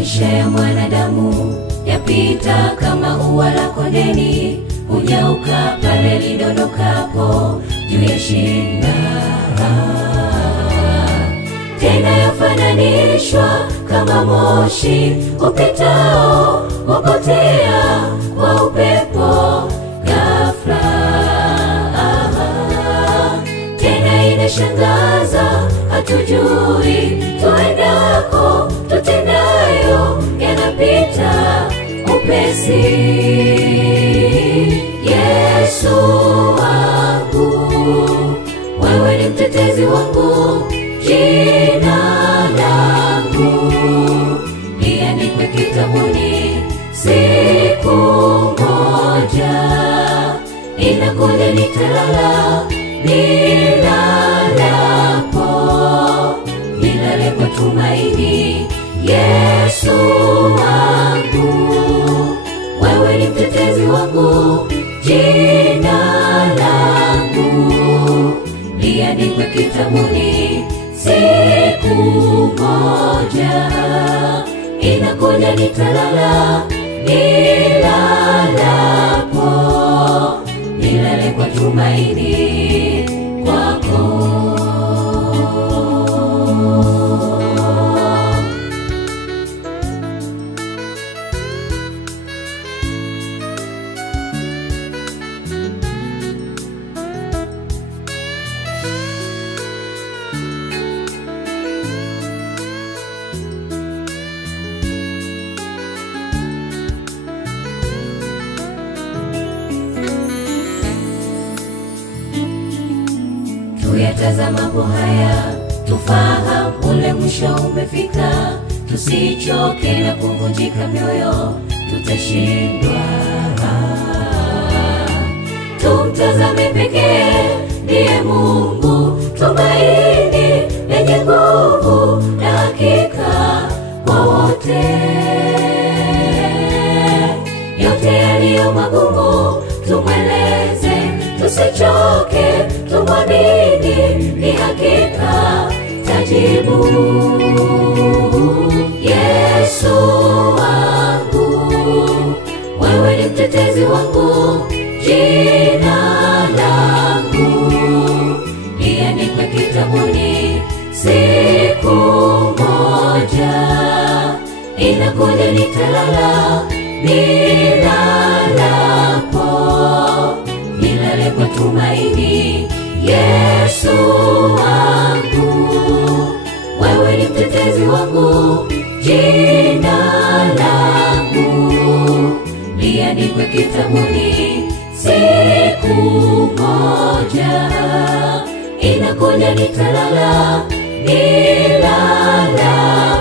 Maisha ya mwanadamu yapita kama ua la kondeni, hunyauka pale lidondokapo juu ya shina. Tena yafananishwa kama moshi upitao, hupotea kwa upepo ghafla. Tena inashangaza, hatujui tuendako, tutendayo yanapita upesi. Yesu wangu, wewe ni mtetezi wangu, jina langu liandikwe kitabuni. Siku moja inakuja nitalala, nilalapo nilale kwa tumaini. Yesu wangu, wewe ni mtetezi wangu, jina langu liandikwe kitabuni. Siku moja inakuja nitalala, nilalapo nilale kwa tumaini kwako. Tuyatazamapo haya, tufahamu ule mwisho umefika. Tusichoke na kuvunjika mioyo, tutashindwa. Tumtazame pekee, ndiye Mungu, tumaini lenye nguvu na hakika kwa wote. Yote yaliyo magumu tumweleze, tusichoke, tumwamini, ni hakika tajibu. Yesu wangu, wewe ni mtetezi wangu, jina langu liandikwe kitabuni. Siku moja inakuja nitalala, nilalapo nilale kwa tumaini. Yesu wangu, wewe ni mtetezi wangu, jina langu liandikwe kitabuni. Siku moja inakuja nitalala,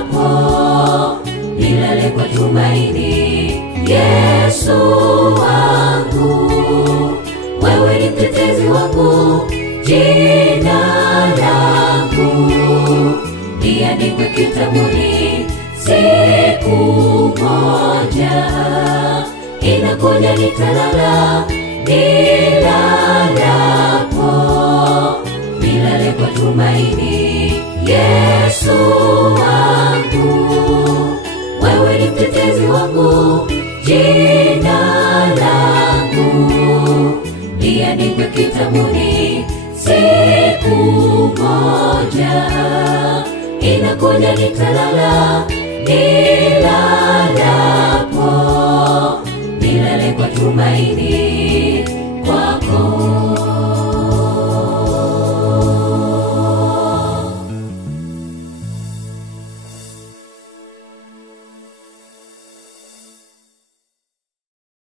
nilalapo nilale kwa tumaini. Yesu wangu, wewe ni mtetezi wangu, jina langu liandikwe kitabuni. Siku moja inakuja nitalala, nilalapo nilale kwa tumaini. Yesu wangu, wewe ni mtetezi wangu, jina langu liandikwe kitabuni. Siku moja inakuja nitalala, nilalapo nilale kwa tumaini kwako.